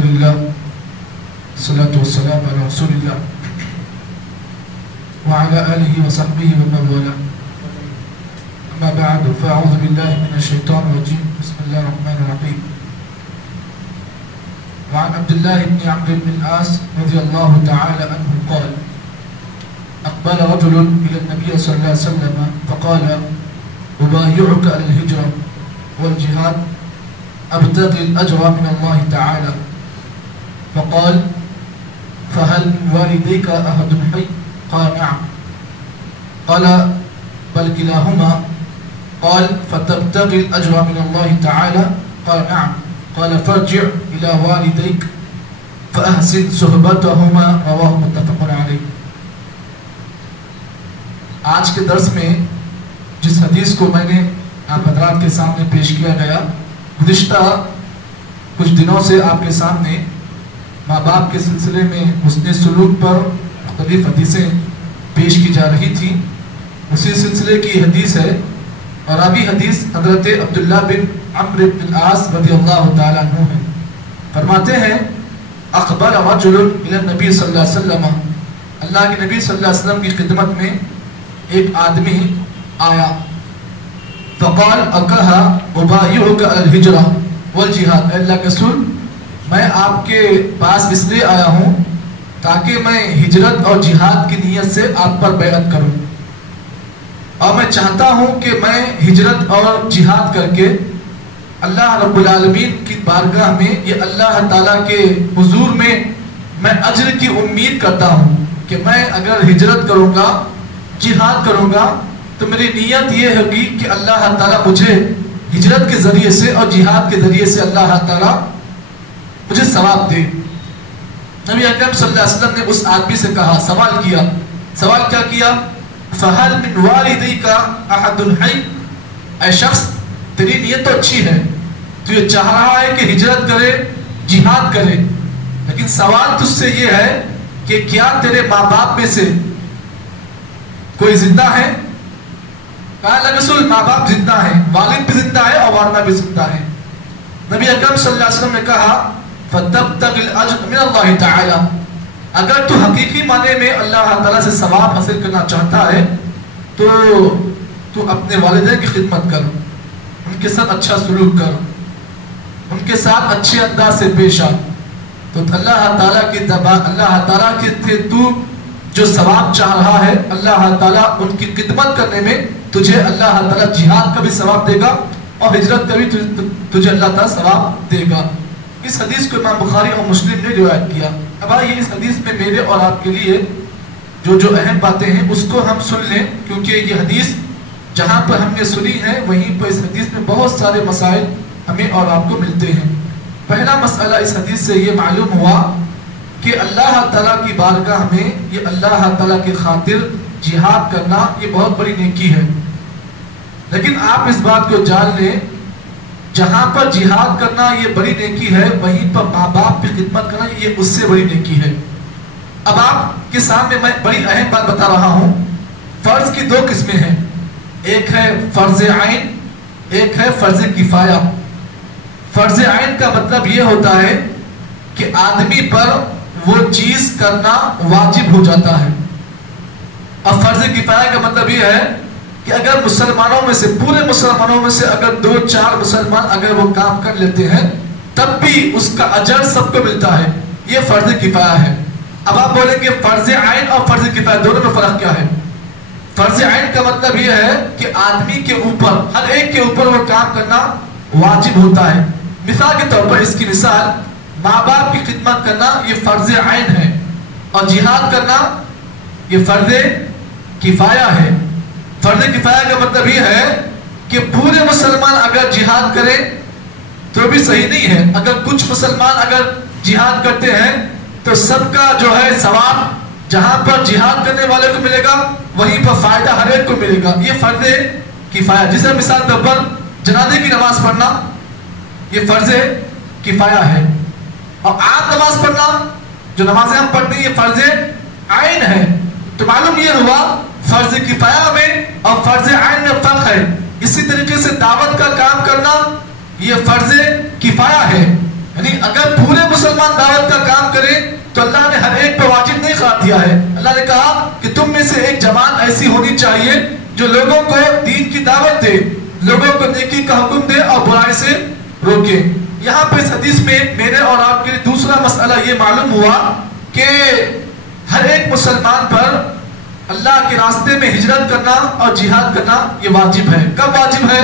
الحمدللہ والصلاة والسلام علی رسول اللہ وعلى آلہ وصحبہ ومن والاه اما بعد فاعوذ باللہ من الشیطان الرجیم بسم اللہ الرحمن الرحیم وعن عبداللہ بن عمرو بن العاص رضی اللہ تعالی عنہ قال اقبل رجل الى النبي صلی اللہ علیہ وسلم فقال ابايعك على الهجرة والجهاد ابتغي الاجر من الله تعالى فقال فهل من والديك احد حي قال نعم قال بل كلاهما قال فتبتغي الاجر من الله تعالى قال نعم قال فارجع الى والديك فاحسن صحبتهما رواه متفق عليه. آج کے درس میں جس حدیث کو میں نے آپ حضرات کے سامنے پیش کیا گیا، گزشتہ کچھ دنوں سے آپ کے سامنے ماں باپ کے سلسلے میں حسن سلوک پر مختلف حدیثیں پیش کی جا رہی تھیں، اسی سلسلے کی حدیث ہے. اور ابھی حدیث حضرت عبداللہ بن عمرو بن العاص رضی اللہ تعالیٰ عنہ ہے. فرماتے ہیں اقبل رجل الی النبی صلی اللہ علیہ وسلم، اللہ کے نبی صلی اللہ علیہ وسلم کی خدمت میں ایک آدمی آیا. فقال اکہا ابایعک علی الہجرہ والجہاد، اے اللہ کے رسول میں آپ کے پاس اس لیے آیا ہوں تاکہ میں ہجرت اور جہاد کی نیت سے آپ پر بیعت کروں، اور میں چاہتا ہوں کہ میں ہجرت اور جہاد کر کے اللہ رب العالمین کی بارگاہ میں یہ اللہ تعالیٰ کے حضور میں اجر کی امید کرتا ہوں کہ میں اگر ہجرت کروں گا، جہاد کروں گا تو میری نیت یہ ہوگی کہ اللہ تعالیٰ مجھے ہجرت کے ذریعے سے اور جہاد کے ذریعے سے اللہ تعالیٰ مجھے ثواب دے. نبی اکرم صلی اللہ علیہ وسلم نے اس آدمی سے کہا، سوال کیا کیا فَهَلْ مِنْ وَالِدَيْكَ أَحَدٌ حَيٍّ، اے شخص تیری نیت تو اچھی ہے، تو یہ چاہ رہا ہے کہ ہجرت کرے، جہاد کرے، لیکن سوال تجھ سے یہ ہے کہ کیا تیرے ماں باپ میں سے کوئی زندہ ہے؟ کہا اللہ رسول ماں باپ زندہ ہیں، والد بھی زندہ ہے اور والدہ بھی زندہ ہے. نبی اکرم صلی اللہ علیہ وسلم نے کہا فَتَبْتَغِ الْأَجْرَ مِنَ اللَّهِ تَعَالَى، اگر تو حقیقی معنی میں اللہ تعالیٰ سے ثواب حاصل کرنا چاہتا ہے تو اپنے والدین کی خدمت کر، ان کے ساتھ اچھا سلوک کر، ان کے ساتھ اچھے انداز سے پیش آ، تو اللہ تعالیٰ کے تو جو ثواب چاہ رہا ہے اللہ تعالیٰ ان کی خدمت کرنے میں تجھے اللہ تعالیٰ جہاد کا بھی ثواب دے گا اور ہجرت کا بھی تجھے اللہ تعالیٰ ثواب دے گا. اس حدیث کو امام بخاری اور مسلم نے روایت کیا. اب آئیے اس حدیث میں میرے اور آپ کے لیے جو اہم باتیں ہیں اس کو ہم سن لیں، کیونکہ یہ حدیث جہاں پر ہم نے سنی ہے وہیں پر اس حدیث میں بہت سارے مسائل ہمیں اور آپ کو ملتے ہیں. پہلا مسئلہ اس حدیث سے یہ معلوم ہوا کہ اللہ تعالیٰ کی بارگاہ میں یہ اللہ تعالیٰ کی خاطر جہاد کرنا یہ بہت بڑی نیکی ہے. لیکن آپ اس بات کو جان لیں، جہاں پر جہاد کرنا یہ بڑی نیکی ہے وہیں پر ماں باپ کی خدمت کرنا یہ اس سے بڑی نیکی ہے. اب آپ کے سامنے میں بڑی اہم بات بتا رہا ہوں. فرض کی دو قسمیں ہیں، ایک ہے فرض عین، ایک ہے فرض کفایہ. فرض عین کا مطلب یہ ہوتا ہے کہ آدمی پر وہ چیز کرنا واجب ہو جاتا ہے، اور فرض کفایہ کا مطلب یہ ہے کہ اگر مسلمانوں میں سے، پورے مسلمانوں میں سے اگر 2-4 مسلمان اگر وہ کام کر لیتے ہیں تب بھی اس کا اجر سب کو ملتا ہے. یہ فرض کفایہ ہے. اب آپ بولیں گے فرض عین اور فرض کفایہ دونوں میں فرق کیا ہے؟ فرض عین کا مطلب یہ ہے کہ آدمی کے اوپر، ہر ایک کے اوپر وہ کام کرنا واجب ہوتا ہے. مثال کے طور پر اس کی مثال ماں باپ کی خدمت کرنا یہ فرض عین ہے، اور جہاد کرنا یہ فرض کفایہ ہے. فرض کفایہ کا مطلب یہ ہے کہ پورے مسلمان اگر جہاد کریں تو بھی صحیح نہیں ہے. اگر کچھ مسلمان اگر جہاد کرتے ہیں تو سب کا جو ہے ثواب جہاں پر جہاد کرنے والے کو ملے گا وہیں پر فائدہ ہر ایک کو ملے گا. یہ فرض کفایہ، جسے مثال طور پر جنازے کی نماز پڑھنا یہ فرض کفایہ ہے، اور عام نماز پڑھنا جو نمازیں ہم پڑھتے ہیں یہ فرض عین ہے. تو معلوم یہ ہوا فرض کفایہ میں اور فرض عین میں فرق ہے. اسی طریقے سے دعوت کا کام کرنا یہ فرض کفایہ ہے، یعنی اگر پورے مسلمان دعوت کا کام کریں تو اللہ نے ہر ایک پر واجب نہیں قرار دیا ہے. اللہ نے کہا کہ تم میں سے ایک جماعت ایسی ہونی چاہیے جو لوگوں کو دین کی دعوت دے, لوگوں کو نیکی کا حکم دے اور برائی سے روکے. یہاں پہ اس حدیث میں میرے اور آپ کے لیے دوسرا مسئلہ یہ معلوم ہوا کہ ہر ایک مسلمان پر اللہ کے راستے میں ہجرت کرنا اور جہاد کرنا یہ واجب ہے. کب واجب ہے؟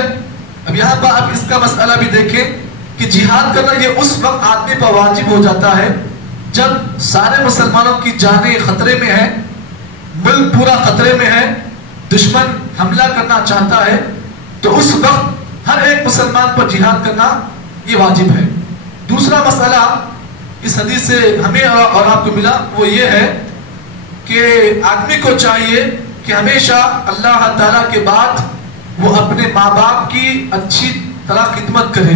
اب یہاں پر آپ اس کا مسئلہ بھی دیکھیں کہ جہاد کرنا یہ اس وقت آدمی پر واجب ہو جاتا ہے جب سارے مسلمانوں کی جانیں خطرے میں ہیں, ملک پورا خطرے میں ہے, دشمن حملہ کرنا چاہتا ہے, تو اس وقت ہر ایک مسلمان پر جہاد کرنا یہ واجب ہے. دوسرا مسئلہ اس حدیث سے ہمیں اور آپ کو ملا وہ یہ ہے کہ آدمی کو چاہیے کہ ہمیشہ اللہ تعالیٰ کے بعد وہ اپنے ماں باپ کی اچھی طرح خدمت کرے,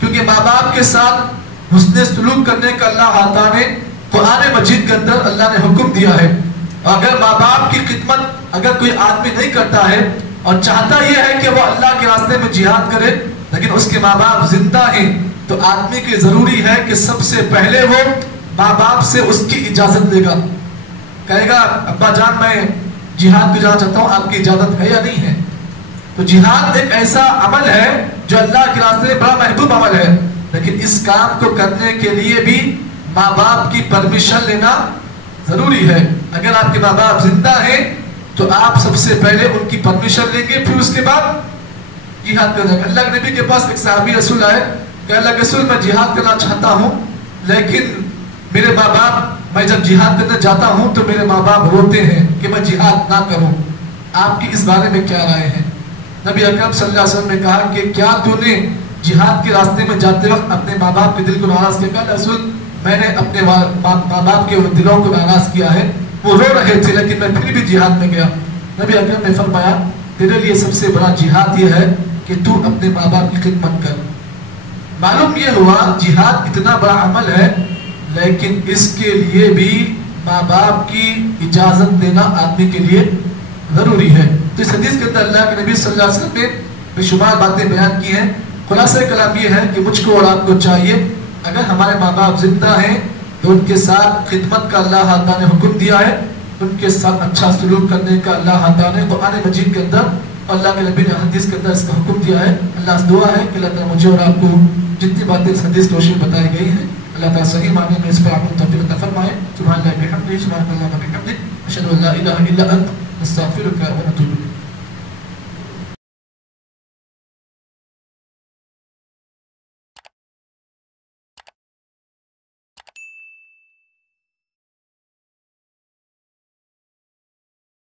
کیونکہ ماں باپ کے ساتھ حسن سلوک کرنے کا اللہ تعالیٰ نے قرآن مجید کے اندر اللہ نے حکم دیا ہے. اگر ماں باپ کی خدمت اگر کوئی آدمی نہیں کرتا ہے اور چاہتا یہ ہے کہ وہ اللہ کے راستے میں جہاد کرے لیکن اس کے ماں باپ زندہ ہیں, تو آدمی کی ضروری ہے کہ سب سے پہلے وہ ماں باپ سے اس کی اجازت لے گا. کہے گا ابا جان میں جہاد کو جانا چاہتا ہوں, آپ کی اجازت ہے یا نہیں ہے؟ تو جہاد ایک ایسا عمل ہے جو اللہ کے راستے میں بڑا محبوب عمل ہے, لیکن اس کام کو کرنے کے لیے بھی ماں باپ کی پرمیشن لینا ضروری ہے. اگر آپ کے ماں باپ زندہ ہیں تو آپ سب سے پہلے ان کی پرمیشن لیں گے, پھر اس کے بعد جہاد کریں گے. اللہ کے نبی کے پاس ایک صحابی رسول آئے کہ اللہ کے رسول میں جہاد کرنا چاہتا ہوں لیکن میرے ماں باپ, میں جب جہاد کرنے جاتا ہوں تو میرے ماں باپ روتے ہیں کہ میں جہاد نہ کروں, آپ کی اس بارے میں کیا رائے ہے؟ نبی اکرم صلی اللہ علیہ وسلم نے کہا کہ کیا تو نے جہاد کے راستے میں جاتے وقت اپنے ماں باپ کے دل کو ناراض کیا؟ کہا رسول میں نے اپنے ماں باپ کے دلوں کو ناراض کیا ہے, وہ رو رہے تھے لیکن میں پھر بھی جہاد میں گیا. نبی اکرم نے فرمایا تیرے لیے سب سے بڑا جہاد یہ ہے کہ تو اپنے ماں باپ کی خدمت کر. معلوم یہ ہوا جہاد اتنا بڑا عمل ہے لیکن اس کے لیے بھی ماں باپ کی اجازت دینا آدمی کے لیے ضروری ہے. تو اس حدیث کے اندر اللہ کے نبی صلی اللہ علیہ وسلم نے بے شمار باتیں بیان کی ہیں. خلاصہ کلام یہ ہے کہ مجھ کو اور آپ کو چاہیے اگر ہمارے ماں باپ زندہ ہیں تو ان کے ساتھ خدمت کا اللہ تعالیٰ نے حکم دیا ہے, ان کے ساتھ اچھا سلوک کرنے کا اللہ تعالیٰ نے قرآن مجید کے اندر اور اللہ کے نبی نے حدیث کے اندر اس کا حکم دیا ہے. اللہ سے دعا ہے کہ اللہ تعالیٰ مجھے اور آپ کو جتنی باتیں اس حدیث کی روشنی میں بتائی گئی ہیں اللہ تعالیٰ صحیح معنی میں اس پر آپ کو توفیق عطا فرمائے. سبحان اللہ بحمدہ, سبحان اللہ وبحمدہ, اشہد ان لا الہ الا انت, نستغفرک و نتوب الیک.